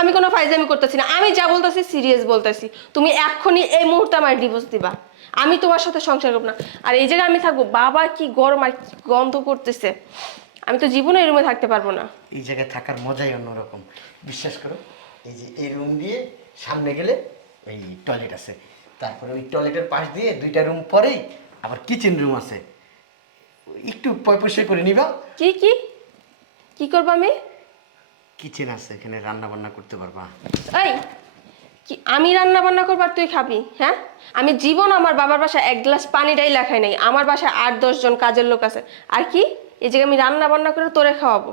আমি কোনো ফাইজামি করতেছি না। আমি যা বলতেছি সিরিয়াস বলতেছি। তুমি এক্ষুনি এই মুহূর্তে আমার ডিভোর্স দিবা। আমি তোমার সাথে সংসার করব না। আর এই জায়গায় আমি থাকব বাবা কি গরম আর কি গন্ধ করতেছে। আমি তো জীবনে এই রুমে থাকতে পারব না। এই জায়গায় থাকার মজাই অন্যরকম। বিশ্বাস করো এই যে এই রুম দিয়ে সামনে গেলে ওই টয়লেট আছে। তারপরে ওই টয়লেটের পাশ দিয়ে দুইটা রুম পরেই আবার কিচেন রুম আছে। একটু পয় পয়সা করে নিবা। কি কি? কি করব আমি? কিচেন আছে এখানে রান্না বান্না করতে পারবা। এই কি আমি রান্না বান্না করব আর তুই খাবি হ্যাঁ? আমি জীবন আমার বাবার বাসায় এক গ্লাস পানিটাই লেখাই নাই আমার বাসায় আট দশ জন কাজের লোক আছে। আর কি এই জায়গায় আমি রান্না বান্না করে তোরে খাওয়াবো।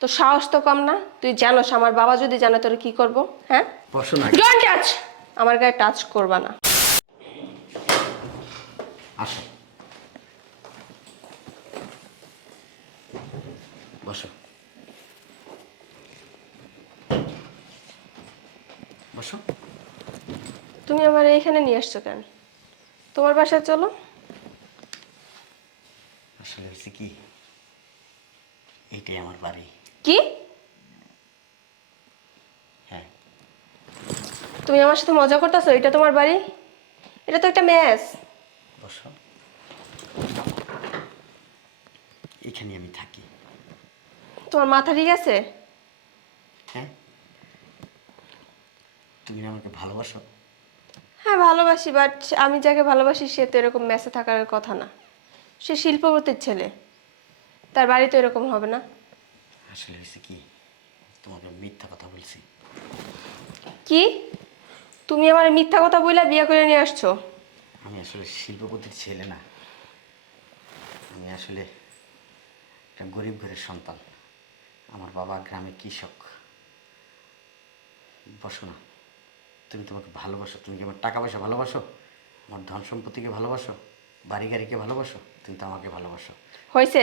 তো সাহস তো কম না তুই জানোস আমার বাবা যদি জানে তোরে কি করব হ্যাঁ? বসো না। ডোন্ট টাচ আমার গায়ে টাচ করবা না। আসো বসো বসো তুমি আমার এইখানে নিয়ে আসছো কেন? তোমার বাসায় চলো। আসলে হয়েছে কি? এইটাই আমার বাড়ি। কি? হ্যাঁ। তুমি আমার সাথে মজা করতেছো? এটা তোমার বাড়ি? এটা তো একটা ম্যাচ। বসো। এখানে আমি থাকি। তোমার মাথা ঠিক আছে? হ্যাঁ। তুমি না আমাকে ভালোবাসো? হ্যাঁ ভালোবাসি বাট আমি যাকে ভালোবাসি সে তো এরকম মেসে থাকার কথা না। সে শিল্পপতির ছেলে। তার বাড়ি তো এরকম হবে না। আসলে হয়েছে কি? তোমাকে মিথ্যা কথা বলছি। কি? তুমি আমার মিথ্যা কথা বইলা বিয়ে করে নিয়ে আসছো? আমি আসলে শিল্পপতির ছেলে না। আমি আসলে একটা গরিব ঘরের সন্তান। আমার বাবা গ্রামে কৃষক। বসো না। তুমি তোমাকে ভালোবাসো তুমি কি আমার টাকা পয়সা ভালোবাসো? আমার ধন সম্পত্তিকে ভালোবাসো? বাড়ি গাড়িকে ভালোবাসো? তুমি তো আমাকে ভালোবাসো। হয়েছে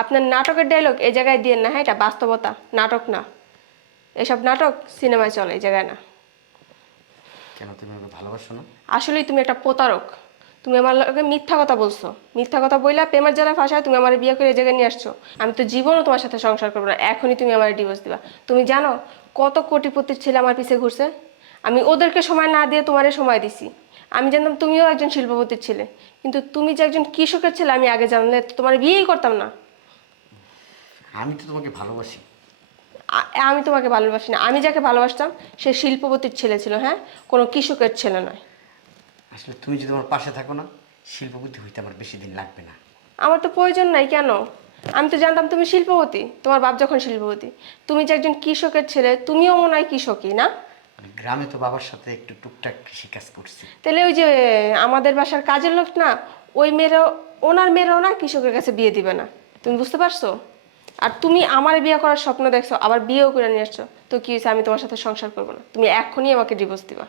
আপনার নাটকের ডায়লগ এই জায়গায় দিয়ে না হ্যাঁ এটা বাস্তবতা নাটক না। এসব নাটক সিনেমায় চলে এই জায়গায় না। কেন তুমি আমাকে ভালোবাসো না? আসলেই তুমি একটা প্রতারক। তুমি আমার লগে মিথ্যা কথা বলছো। মিথ্যা কথা বইলা প্রেমের জ্বালা ফাঁসায় তুমি আমার বিয়ে করে এই জায়গায় নিয়ে আসছো। আমি তো জীবনও তোমার সাথে সংসার করব না এখনই তুমি আমার ডিভোর্স দিবা। তুমি জানো কত কোটিপতির ছেলে আমার পিছে ঘুরছে? আমি ওদেরকে সময় না দিয়ে তোমারে সময় দিছি। আমি জানতাম তুমিও একজন শিল্পপতির ছেলে কিন্তু তুমি যে একজন কৃষকের ছেলে আমি আগে জানলে তোমার বিয়েই করতাম না। আমি তো তোমাকে ভালোবাসি। আমি তোমাকে ভালোবাসি না। আমি যাকে ভালোবাসতাম সে শিল্পপতির ছেলে ছিল হ্যাঁ? কোনো কৃষকের ছেলে নয়। আসলে তুমি যদি আমার পাশে থাকো না শিল্পপতি হইতে আমার বেশি দিন লাগবে না। আমার তো প্রয়োজন নাই কেন? আমি তো জানতাম তুমি শিল্পপতি তোমার বাপ যখন শিল্পপতি। তুমি যে একজন কৃষকের ছেলে তুমিও মনে হয় কৃষকই না? মানে গ্রামে তো বাবার সাথে একটু টুকটাক কৃষিকাজ করছি। তাহলে ওই যে আমাদের বাসার কাজের লোক না ওই মেয়েরও ওনার মেয়েরাও না কৃষকের কাছে বিয়ে দিবে না। তুমি বুঝতে পারছ? আর তুমি আমার বিয়ে করার স্বপ্ন দেখছ আবার বিয়েও করে নিয়ে আসছো তো কি হয়েছে? আমি তোমার সাথে সংসার করব না। তুমি এখনই আমাকে ডিভোর্স দিবা।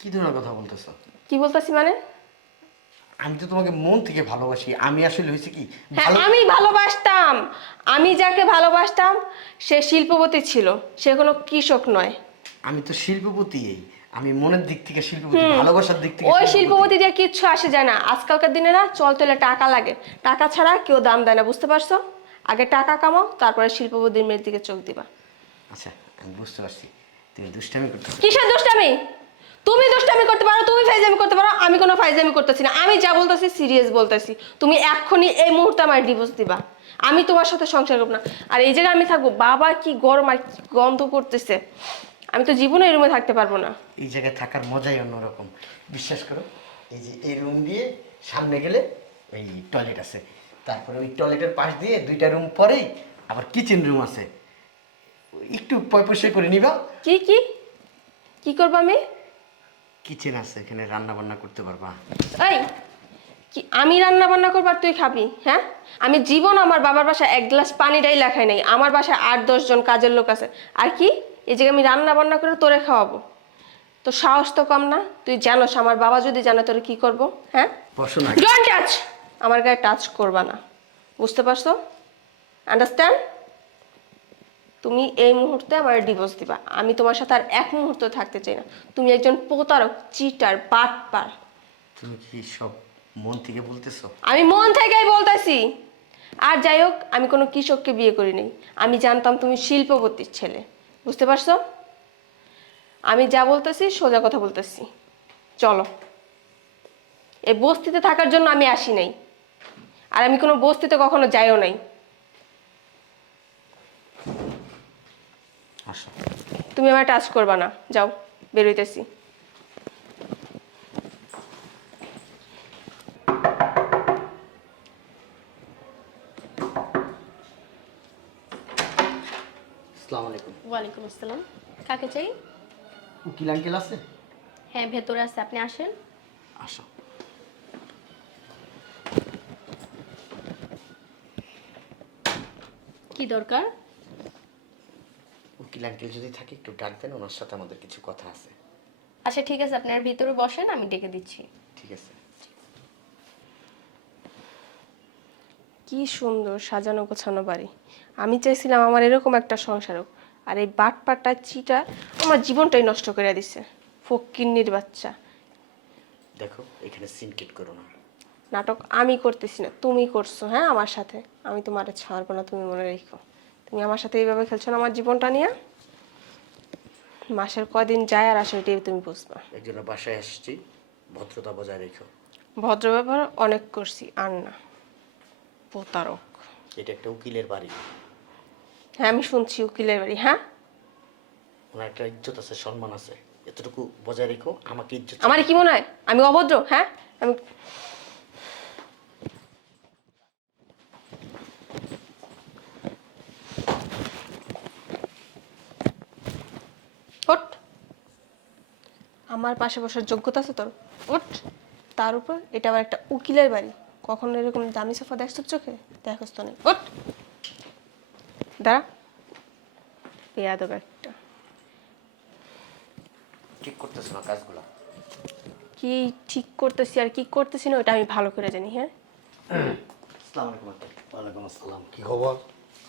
কি ধরনের কথা বলতেছো? কি বলতেছি মানে? আমি তো তোমাকে মন থেকে ভালোবাসি। আমি আসলে হয়েছে কি হ্যাঁ আমি ভালোবাসতাম। আমি যাকে ভালোবাসতাম সে শিল্পপতি ছিল। সে কোনো কৃষক নয়। আমি তো শিল্পপতি এই। আমি মনের দিক থেকে শিল্পপতি ভালোবাসার দিক থেকে ওই শিল্পপতি। দিয়ে কিচ্ছু আসে যায় না। আজকালকার দিনে না চল তোলে টাকা লাগে। টাকা ছাড়া কেউ দাম দেয় না বুঝতে পারছ? আগে টাকা কামাও তারপরে শিল্পপতির মেয়ের দিকে চোখ দিবা। আচ্ছা আমি বুঝতে পারছি। তুমি দুষ্টামি করতেছো। কিসের দুষ্টামি? তুমি দুষ্টামি করতে পারো তুমি ফাইজামি করতে পারো আমি কোনো ফাইজামি করতেছি না। আমি যা বলতেছি সিরিয়াস বলতেছি। তুমি এক্ষুনি এই মুহূর্তে আমার ডিভোর্স দিবা। আমি তোমার সাথে সংসার করব না। আর এই জায়গায় আমি থাকব। বাবা কি গরম আর গন্ধ করতেছে। আমি তো জীবনে এই রুমে থাকতে পারব না। এই জায়গায় থাকার মজাই অন্যরকম। বিশ্বাস করো এই যে এই রুম দিয়ে সামনে গেলে ওই টয়লেট আছে। তারপরে ওই টয়লেটের পাশ দিয়ে দুইটা রুম পরেই আবার কিচেন রুম আছে। একটু পয় পয়সা করে নিবা। কি কি? কি করব আমি? কিচেন আছে এখানে রান্না বান্না করতে পারবা। এই কি আমি রান্না বান্না করব আর তুই খাবি হ্যাঁ? আমি জীবন আমার বাবার বাসায় এক গ্লাস পানিটাই লেখাই নাই। আমার বাসায় আট দশ জন কাজের লোক আছে। আর কি? এই জায়গায় আমি রান্না বান্না করে তোরে খাওয়াবো। তো সাহস তো কম না। তুই জানোস আমার বাবা যদি জানে তোরে কি করব হ্যাঁ? বসো না। ডোন্ট টাচ আমার গায়ে টাচ করবা না। বুঝতে পারছ? আন্ডারস্ট্যান্ড তুমি এই মুহূর্তে আমার ডিভোর্স দিবা। আমি তোমার সাথে আর এক মুহূর্ত থাকতে চাই না। তুমি একজন প্রতারক চিটার বাটপার। তুমি কি সব মন থেকে বলতেছো? আমি মন থেকেই বলতেছি। আর যাই হোক আমি কোনো কৃষককে বিয়ে করি নাই। আমি জানতাম তুমি শিল্পপতির ছেলে। বুঝতে পারছ? আমি যা বলতেছি সোজা কথা বলতেছি। চলো। এই বস্তিতে থাকার জন্য আমি আসি নাই। আর আমি কোনো বস্তিতে কখনো যাইও নাই। তুমি আমার টাচ করবা না। যাও বেরোইতেছি আসসালামু আলাইকুম। ওয়ালাইকুম আসসালাম। কাকে চাই? উকিল আঙ্কেল আছে? হ্যাঁ ভেতরে আছে। আপনি আসেন। আসো। কি দরকার? উকিল আঙ্কেল যদি থাকে একটু ডাক দেন ওনার সাথে আমাদের কিছু কথা আছে। আচ্ছা ঠিক আছে। আপনার ভিতরে বসেন আমি ডেকে দিচ্ছি। ঠিক আছে। কি সুন্দর সাজানো গোছানো বাড়ি। আমি চাইছিলাম আমার এরকম একটা সংসার হোক। আর এই বাটপাটা চিটা আমার জীবনটাই নষ্ট করে দিছে। ফকিন্নির বাচ্চা। দেখো এখানে সিনকেট করো না। নাটক আমি করতেছি না তুমি করছ হ্যাঁ আমার সাথে। আমি তোমার ছাড়বো না তুমি মনে রেখো। তুমি আমার সাথে এইভাবে খেলছো না আমার জীবনটা নিয়ে? মাসের কদিন যায় আর আসলে এটাই তুমি বুঝবা। একজনের বাসায় আসছি ভদ্রতা বজায় রেখো। ভদ্র ব্যবহার অনেক করছি আর না। প্রতারক। এটা একটা উকিলের বাড়ি। হ্যাঁ আমি শুনছি উকিলের বাড়ি হ্যাঁ? ওনার একটা ইজ্জত আছে সম্মান আছে। এতটুকু বজায় রেখো আমাকে ইজ্জত আমার কি মনে হয়? আমি অভদ্র হ্যাঁ? আমি ওঠ। আমার পাশে বসার যোগ্যতা আছে তোর? ওঠ। তার উপর এটা আবার একটা উকিলের বাড়ি। কখনো এরকম দামি সোফা দেখছ চোখে? দেখোস তো নেই ওঠ দাঁড়া। পেয়াদব একটা। ঠিক করতেছো না কাজগুলো? কি ঠিক করতেছি আর কি করতেছি না ওটা আমি ভালো করে জানি হ্যাঁ? আসসালামু আলাইকুম ওয়ালাইকুম আসসালাম। কি খবর?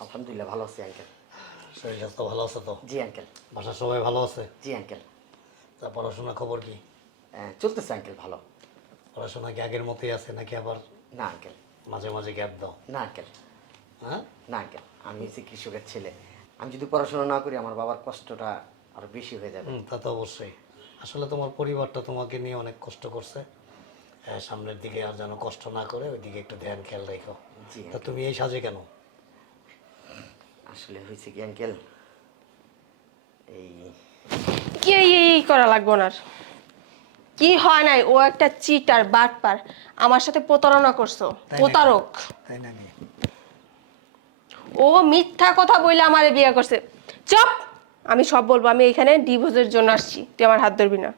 আলহামদুলিল্লাহ ভালো আছি আঙ্কেল। শরীর স্বাস্থ্য ভালো আছে তো? জি আঙ্কেল। বাসার সবাই ভালো আছে? জি আঙ্কেল। তা পড়াশোনা খবর কি? চলতেছে আঙ্কেল ভালো। পড়াশোনা কি আগের মতোই আছে নাকি আবার? না আঙ্কেল মাঝে মাঝে গ্যাপ দাও। না আঙ্কেল হ্যাঁ? না আঙ্কেল আমি হচ্ছে কৃষকের ছেলে। আমি যদি পড়াশোনা না করি আমার বাবার কষ্টটা আরও বেশি হয়ে যাবে। হুম তা তো অবশ্যই। আসলে তোমার পরিবারটা তোমাকে নিয়ে অনেক কষ্ট করছে। হ্যাঁ, সামনের দিকে আর যেন কষ্ট না করে ওইদিকে একটু ধ্যান খেয়াল রেখো। জি তা তুমি এই সাজে কেন? আসলে হয়েছে কি আঙ্কেল? এই কি এই এই এই করা লাগবো না আর। কি হয় নাই? ও একটা চিটার বাটপার। আমার সাথে প্রতারণা করছ। প্রতারক। তাই ও মিথ্যা কথা বলে আমারে বিয়ে করছে। চপ! আমি সব বলব আমি এখানে ডিভোর্সের জন্য আসছি। তুই আমার হাত ধরবি না।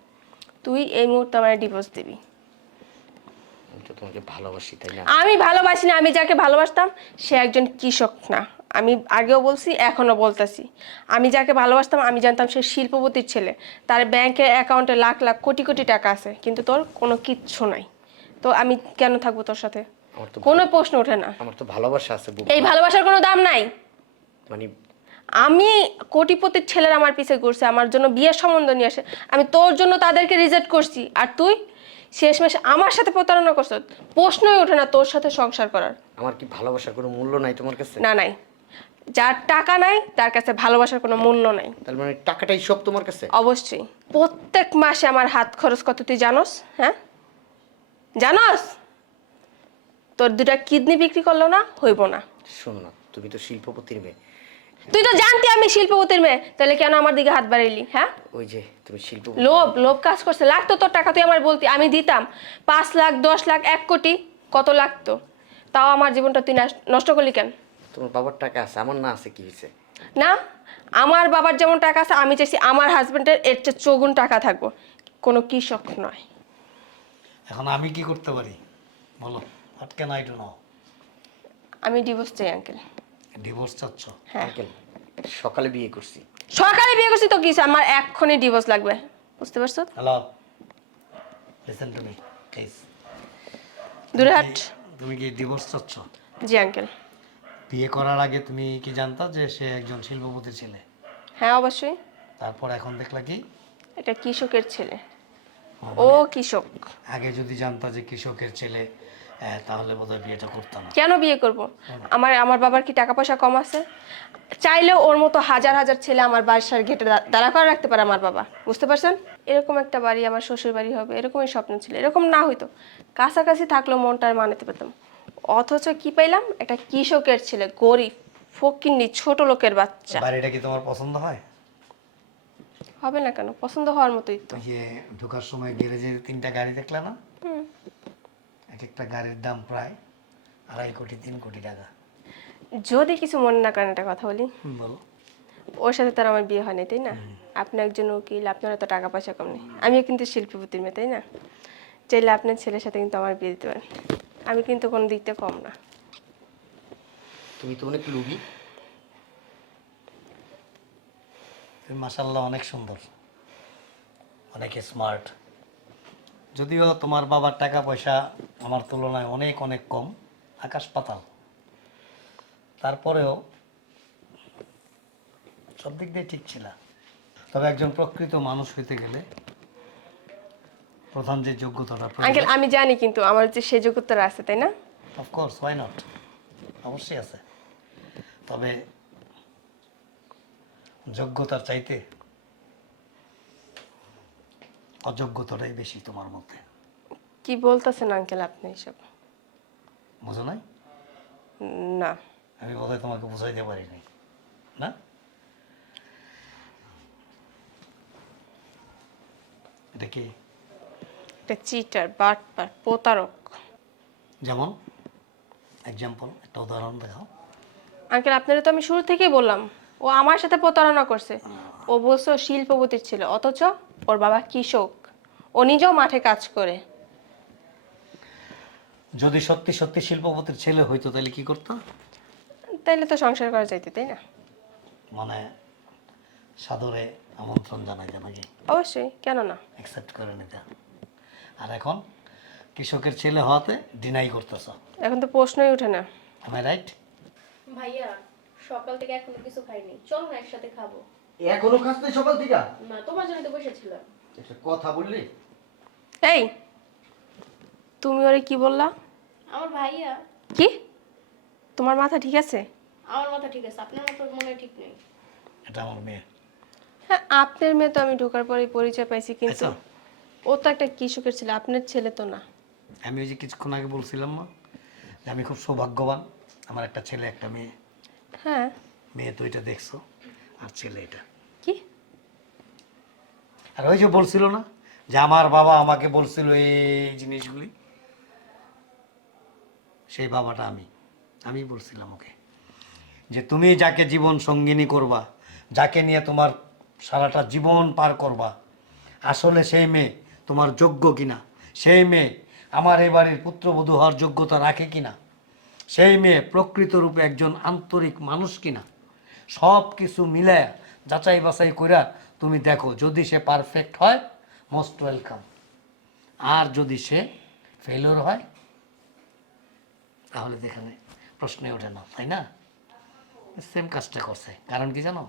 তুই এই মুহূর্তে আমার ডিভোর্স দিবি। আমি তো তোমাকে ভালোবাসি তাই না? আমি ভালোবাসি না আমি যাকে ভালোবাসতাম সে একজন কৃষক না। আমি আগেও বলছি এখনও বলতেছি। আমি যাকে ভালোবাসতাম আমি জানতাম সে শিল্পপতির ছেলে। তার ব্যাংকের অ্যাকাউন্টে লাখ লাখ কোটি কোটি টাকা আছে কিন্তু তোর কোনো কিচ্ছু নাই। তো আমি কেন থাকব তোর সাথে? কোনো প্রশ্ন ওঠে না। আমার তো ভালোবাসা আছে এই ভালোবাসার কোনো দাম নাই। মানে আমি কোটিপতির ছেলের আমার পিছে ঘুরছে আমার জন্য বিয়ের সম্বন্ধ নিয়ে আসে। আমি তোর জন্য তাদেরকে রিজেক্ট করছি। আর তুই শেষমেশ আমার সাথে প্রতারণা করছ। প্রশ্নই ওঠে না তোর সাথে সংসার করার। আমার কি ভালোবাসার কোনো মূল্য নাই তোমার কাছে? না নাই। যার টাকা নাই তার কাছে ভালোবাসার কোনো মূল্য নাই। তার মানে টাকাটাই সব তোমার কাছে? অবশ্যই। প্রত্যেক মাসে আমার হাত খরচ কত তুই জানোস হ্যাঁ? জানোস? তোর দুটা কিডনি বিক্রি করল না হইব না। শোনো না তুমি তো শিল্পপতির মেয়ে। তুই তো জানতি আমি শিল্পপতির মেয়ে তাহলে কেন আমার দিকে হাত বাড়াইলি হ্যাঁ? ওই যে তুমি শিল্প লোভ লোভ কাজ করছে। লাগতো তোর টাকা তুই আমার বলতি আমি দিতাম। পাঁচ লাখ দশ লাখ এক কোটি কত লাগতো? তাও আমার জীবনটা তুই নষ্ট করলি কেন? তোমার বাবার টাকা আছে আমার না আছে কি হয়েছে? না আমার বাবার যেমন টাকা আছে আমি চাইছি আমার হাজবেন্ডের এর চেয়ে চৌগুণ টাকা থাকব। কোনো কৃষক নয়। এখন আমি কি করতে পারি? বলো what can I do now আমি ডিভোর্স চাই আঙ্কেল ডিভোর্স চাচ্ছ? হ্যাঁ। আঙ্কেল সকালে বিয়ে করছি। সকালে বিয়ে করছি তো কিছু আমার এক্ষুনি ডিভোর্স লাগবে। বুঝতে পারছ? Hello listen to me please দূরে হাট। তুমি কি ডিভোর্স চাচ্ছ? জি আঙ্কেল বিয়ে করার আগে তুমি কি জানতা যে সে একজন শিল্পপতি ছেলে? হ্যাঁ অবশ্যই। তারপর এখন দেখলা কি? এটা কৃষকের ছেলে। ও কৃষক। আগে যদি জানতা যে কৃষকের ছেলে তাহলে বোধহয় বিয়েটা করতাম না। কেন বিয়ে করব? আমার আমার বাবার কি টাকা পয়সা কম আছে? চাইলেও ওর মতো হাজার হাজার ছেলে আমার বাসার গেটে দা- দাঁড়া করে রাখতে পারে আমার বাবা। বুঝতে পারছেন? এরকম একটা বাড়ি আমার শ্বশুর বাড়ি হবে এরকমই স্বপ্ন ছিল। এরকম না হইতো। কাছাকাছি থাকলেও মনটা আর মানাতে পারতাম। অথচ কি পাইলাম? একটা কৃষকের ছেলে গরিব ফকিন্নি ছোট লোকের বাচ্চা। বাড়িটা কি তোমার পছন্দ হয়? হবে না কেন? পছন্দ হওয়ার মতোই তো। যে ঢোকার সময় গ্যারেজে তিনটা গাড়ি দেখলে না? হুম। এক একটা গাড়ির দাম প্রায় আড়াই কোটি তিন কোটি টাকা। যদি কিছু মনে না করেন একটা কথা বলি। বলো। ওর সাথে তার আমার বিয়ে হয়নি তাই না? আপনি একজন উকিল আপনার তো টাকা পয়সা কম নেই। আমিও কিন্তু শিল্পীপতির মেয়ে তাই না? চাইলে আপনার ছেলের সাথে কিন্তু আমার বিয়ে দিতে পারেন। আমি কিন্তু কোনো দিকতে কম না। তুমি তো অনেক লুবি। তুমি মাসাল্লাহ অনেক সুন্দর। অনেক স্মার্ট যদিও তোমার বাবার টাকা পয়সা আমার তুলনায় অনেক অনেক কম, আকাশ পাতাল। তারপরেও সব দিক দিয়ে ঠিক ছিল। তবে একজন প্রকৃত মানুষ হইতে গেলে প্রধান যে যোগ্যতাটা আঙ্কেল আমি জানি কিন্তু আমার যে সে যোগ্যতারা আছে তাই না? অফকোর্স ওয়াই নট অবশ্যই আছে। তবে যোগ্যতার চাইতে অযোগ্যতাটাই বেশি তোমার মধ্যে। কি বলতেছেন আঙ্কেল আপনি এসব? বুঝো নাই? না। আমি বোধহয় তোমাকে বুঝাইতে পারি নাই না? এটা কি? একটা চিটার বাটপার প্রতারক। যেমন এক্সাম্পল একটা উদাহরণ দেখাও। আঙ্কেল আপনারা তো আমি শুরু থেকেই বললাম ও আমার সাথে প্রতারণা করছে। ও বলছে ও শিল্পপতির ছিল অথচ ওর বাবা কৃষক। ও নিজেও মাঠে কাজ করে। যদি সত্যি সত্যি শিল্পপতির ছেলে হইতো তাহলে কি করতো? তাইলে তো সংসার করা যাইতে তাই না? মানে সাদরে আমন্ত্রণ জানাইতে নাকি অবশ্যই কেন না? অ্যাকসেপ্ট করে নিতে আর এখন কৃষকের ছেলে হওয়াতে ডিনাই করতেছ। এখন তো প্রশ্নই ওঠে না। আমি রাইট ভাইয়া সকাল থেকে এখনও কিছু খাইনি। চলো না একসাথে খাব। এখনও খাস নাই সকাল থেকে? না তোমার জন্য তো বসেছিলাম। একটা কথা বললি? এই তুমি ওরে কি বললা? আমার ভাইয়া। কি? তোমার মাথা ঠিক আছে? আমার মাথা ঠিক আছে আপনার মাথা মনে ঠিক নেই। এটা আমার মেয়ে। হ্যাঁ আপনার মেয়ে তো আমি ঢোকার পরে পরিচয় পাইছি কিন্তু আচ্ছা। ও তো একটা কৃষকের ছেলে আপনার ছেলে তো না। আমি ওই যে কিছুক্ষণ আগে বলছিলাম না যে আমি খুব সৌভাগ্যবান আমার একটা ছেলে একটা মেয়ে। হ্যাঁ। মেয়ে তো এটা দেখছ আর ছেলে এটা। কি? আর ওই যে বলছিল না যে আমার বাবা আমাকে বলছিল এই জিনিসগুলি সেই বাবাটা আমি আমি বলছিলাম ওকে যে তুমি যাকে জীবন সঙ্গিনী করবা যাকে নিয়ে তোমার সারাটা জীবন পার করবা আসলে সেই মেয়ে তোমার যোগ্য কিনা? সেই মেয়ে আমার এই বাড়ির পুত্রবধূ হওয়ার যোগ্যতা রাখে কিনা? সেই মেয়ে প্রকৃত রূপে একজন আন্তরিক মানুষ কিনা? সব কিছু মিলায়া, যাচাই বাছাই কইরা তুমি দেখো, যদি সে পারফেক্ট হয় মোস্ট ওয়েলকাম আর যদি সে ফেলিওর হয়, তাহলে তো এখানে প্রশ্নই ওঠে না, তাই না? সেম কাজটা করছে। কারণ কি জানো?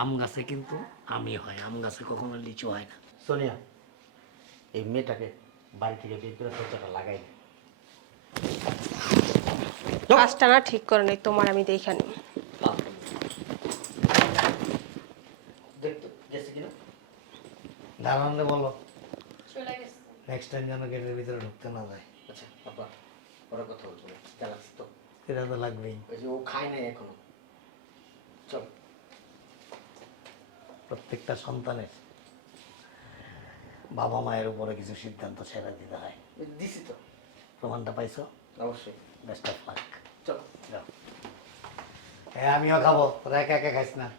আম গাছে কিন্তু আমি হয়, আম গাছে কখনো লিচু হয় না। সোনিয়া এই মেয়েটাকে বাড়ি থেকে বের করে খরচাটা লাগাই। কাজটা না ঠিক করে নেই তোমার আমি দেখে নিই দাঁড়ানলে বলো। নেক্সট টাইম যেন গেটের ভিতরে ঢুকতে না যায়। আচ্ছা বাবা ওরা কথা বলব না তো। এটা তো লাগবেই। ওই যে ও খায় নাই এখনও। চল। প্রত্যেকটা সন্তানের। বাবা মায়ের উপরে কিছু সিদ্ধান্ত ছেড়ে দিতে হয়। দিছি তো। প্রমাণটা পাইছো? অবশ্যই। বেস্ট অফ লাক চলো। যাও। হ্যাঁ আমিও খাব। তোরা একা একা খাইস না।